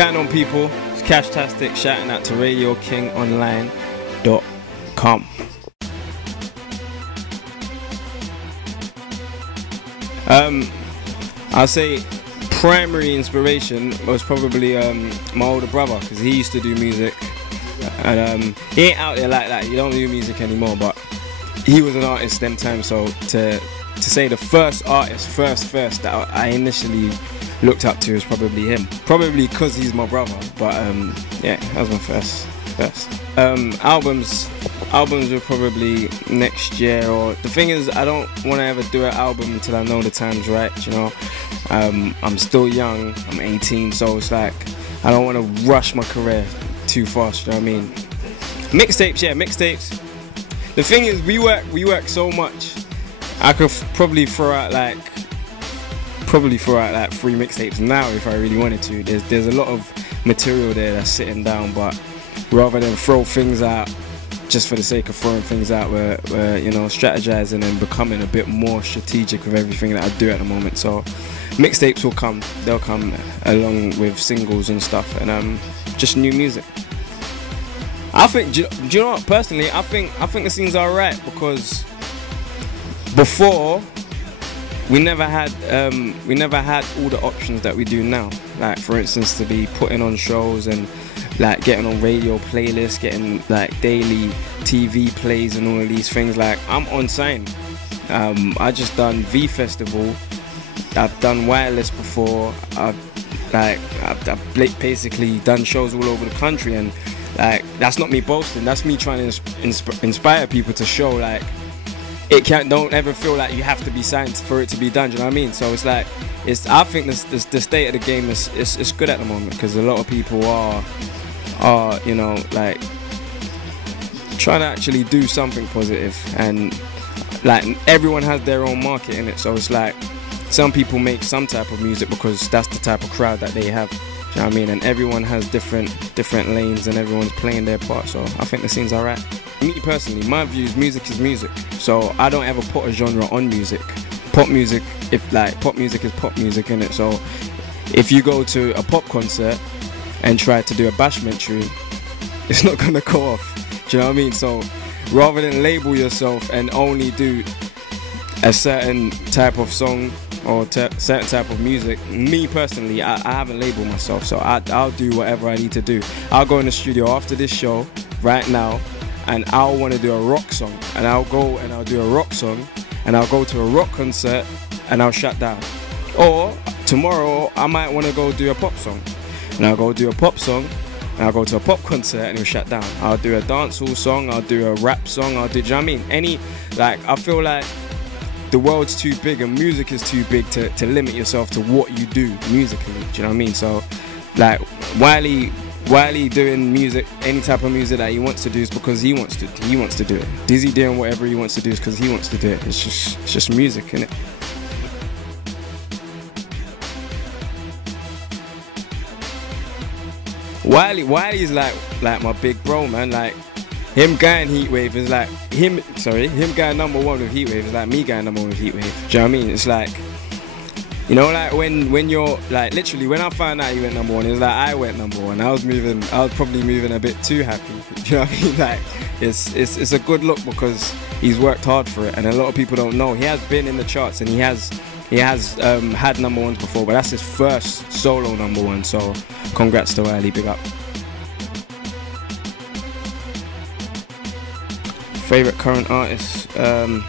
What's going on, people? It's Cashtastic shouting out to RadioKingOnline.com. I'll say primary inspiration was probably my older brother, because he used to do music, and he ain't out there like that. You don't do music anymore, but he was an artist them times. So to say the first artist first that I initially looked up to is probably him. Probably because he's my brother, but yeah, that was my first. Albums were probably next year, or the thing is, I don't want to ever do an album until I know the time's right, you know. I'm still young, I'm 18, so it's like I don't want to rush my career too fast, you know what I mean. Mixtapes, yeah, mixtapes. The thing is, we work so much, I could probably throw out like 3 mixtapes now if I really wanted to. There's a lot of material there that's sitting down, but rather than throw things out just for the sake of throwing things out, we're you know, strategizing and becoming a bit more strategic with everything that I do at the moment. So mixtapes will come, they'll come along with singles and stuff, and just new music. I think, do you know what, personally, I think the scene's alright, because before we never had all the options that we do now. Like, for instance, to be putting on shows and like getting on radio playlists, getting like daily TV plays and all of these things. Like, I'm on sign. I just done V Festival. I've done WILEY'S before. I've basically done shows all over the country, and like, that's not me boasting. That's me trying to inspire people to show like, don't ever feel like you have to be signed for it to be done. Do you know what I mean? So it's like, I think the state of the game is good at the moment, because a lot of people are you know, like trying to actually do something positive, and like everyone has their own market in it. So it's like, some people make some type of music because that's the type of crowd that they have. Do you know what I mean? And everyone has different lanes, and everyone's playing their part. So I think the scene's alright. Me personally, my view is music is music. So I don't ever put a genre on music. Pop music, pop music is pop music, innit? So if you go to a pop concert and try to do a bashment tune, it's not gonna go off. Do you know what I mean? So rather than label yourself and only do a certain type of song or certain type of music, me personally, I haven't labeled myself, so I'll do whatever I need to do. I'll go in the studio after this show right now, and I'll want to do a rock song, and I'll go and I'll do a rock song, and I'll go to a rock concert and I'll shut down. Or tomorrow I might want to go do a pop song, and I'll go do a pop song, and I'll go to a pop concert and it'll shut down. I'll do a dancehall song, I'll do a rap song, do you know what I mean? I feel like the world's too big and music is too big to limit yourself to what you do musically. Do you know what I mean? So like Wiley doing music, any type of music that he wants to do, is because he wants to do it. Dizzy doing whatever he wants to do is because he wants to do it. It's just music, innit? Wiley's like my big bro, man. Like, him going Heatwave is like him going #1 with Heatwave is like me going #1 with Heatwave. Do you know what I mean? It's like, you know, like when you're like, literally when I found out he went #1, it was like I went #1. I was probably moving a bit too happy. Do you know what I mean? Like, it's a good look, because he's worked hard for it, and a lot of people don't know. He has been in the charts, and he has had #1s before, but that's his first solo #1. So congrats to Wiley, big up. Favorite current artist? I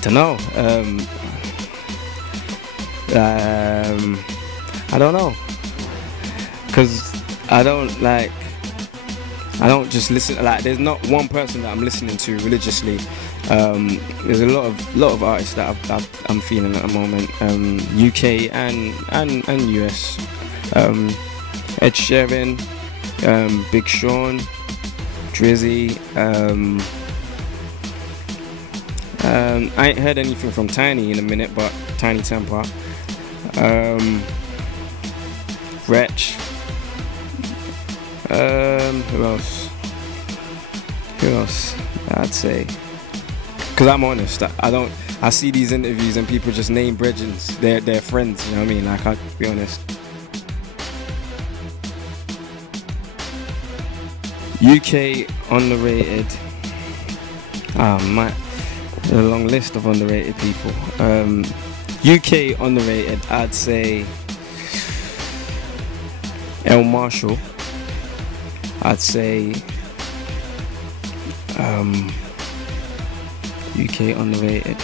don't know. I don't know, because I don't just listen. Like, there's not one person that I'm listening to religiously. There's a lot of artists that I'm feeling at the moment. UK and US. Ed Sheeran, Big Sean, Drizzy. I ain't heard anything from Tiny in a minute, but Tiny Temper. Wretch. Who else? I'd say, because I'm honest, I see these interviews and people just name brethren, they're friends, you know what I mean? Like, I'll be honest. UK underrated. There's a long list of underrated people. UK underrated, I'd say El Marshall. I'd say UK underrated.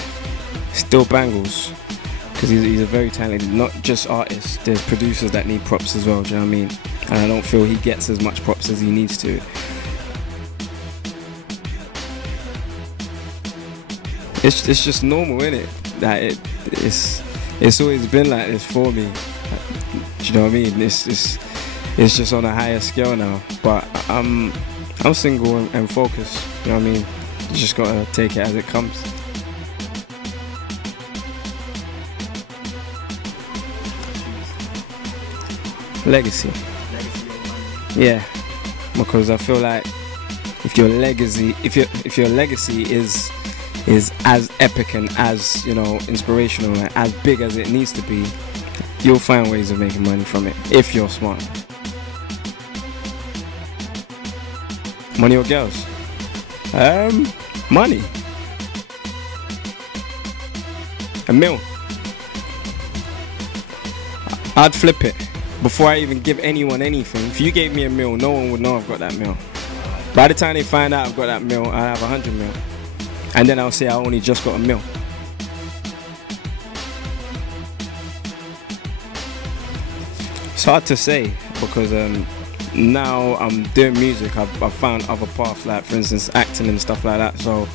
Still Bangles, because he's a very talented, not just artist. There's producers that need props as well. Do you know what I mean? And I don't feel he gets as much props as he needs to. It's just normal, innit? That it's always been like this for me. Do you know what I mean? It's just on a higher scale now. But I'm single and focused. You know what I mean? You just gotta take it as it comes. Legacy. Yeah, because I feel like if your legacy is as epic and as, you know, inspirational and as big as it needs to be, you'll find ways of making money from it if you're smart. Money or girls? Money. $1 million. I'd flip it before I even give anyone anything. If you gave me $1 million, no one would know I've got that $1 million. By the time they find out I've got that $1 million, I have $100 million. And then I'll say I only just got $1 million. It's hard to say because now I'm doing music. I've found other paths, like for instance acting and stuff like that. So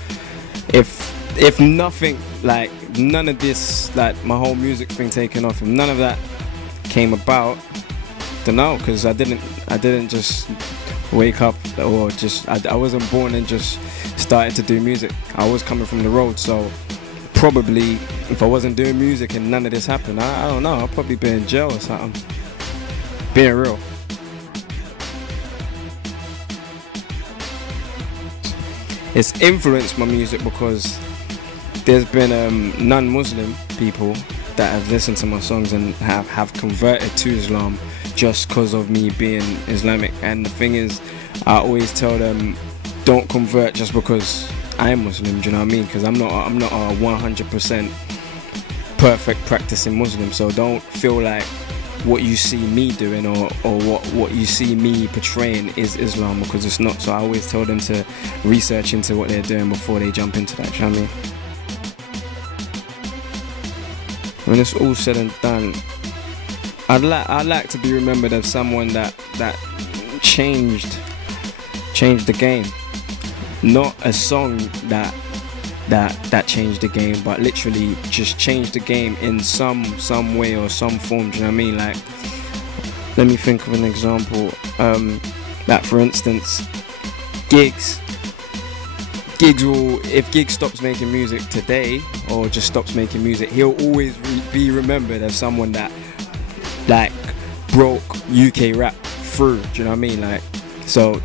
if nothing, like none of this, like my whole music thing taking off, if none of that came about, don't know, because I didn't just wake up, or just I wasn't born and just started to do music. I was coming from the road, so probably if I wasn't doing music and none of this happened, I don't know, I'd probably be in jail or something. Being real. It's influenced my music because there's been non-Muslim people that have listened to my songs and have converted to Islam just because of me being Islamic. And the thing is, I always tell them, don't convert just because I'm Muslim. Do you know what I mean? Because I'm not a 100% perfect practicing Muslim. So don't feel like what you see me doing or what you see me portraying is Islam, because it's not. So I always tell them to research into what they're doing before they jump into that. Do you know what I mean? When it's all said and done, I'd like to be remembered as someone that changed the game. Not a song that changed the game, but literally just changed the game in some way or some form. Do you know what I mean? Like, let me think of an example. That for instance, Gigs will, if Gigs stops making music today or just stops making music, he'll always be remembered as someone that like broke UK rap through. Do you know what I mean? Like, so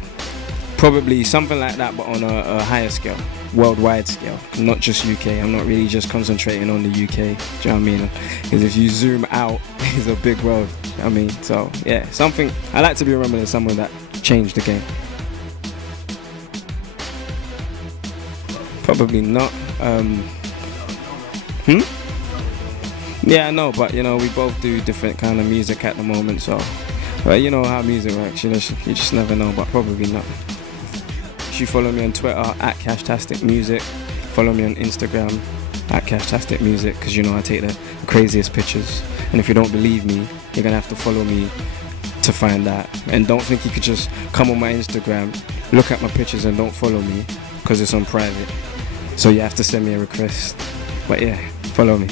probably something like that, but on a higher scale, worldwide scale, not just UK. I'm not really just concentrating on the UK. Do you know what I mean? Because if you zoom out, it's a big world. You know what I mean? So yeah, something I like to be remembered as someone that changed the game. Probably not. Yeah, I know, but you know, we both do different kind of music at the moment, so you know how music works. You just never know, but probably not. You follow me on Twitter at Cashtastic Music. Follow me on Instagram at Cashtastic Music, because you know I take the craziest pictures. And if you don't believe me, you're gonna have to follow me to find that. And don't think you could just come on my Instagram, look at my pictures and don't follow me, because it's on private. So you have to send me a request. But yeah, follow me.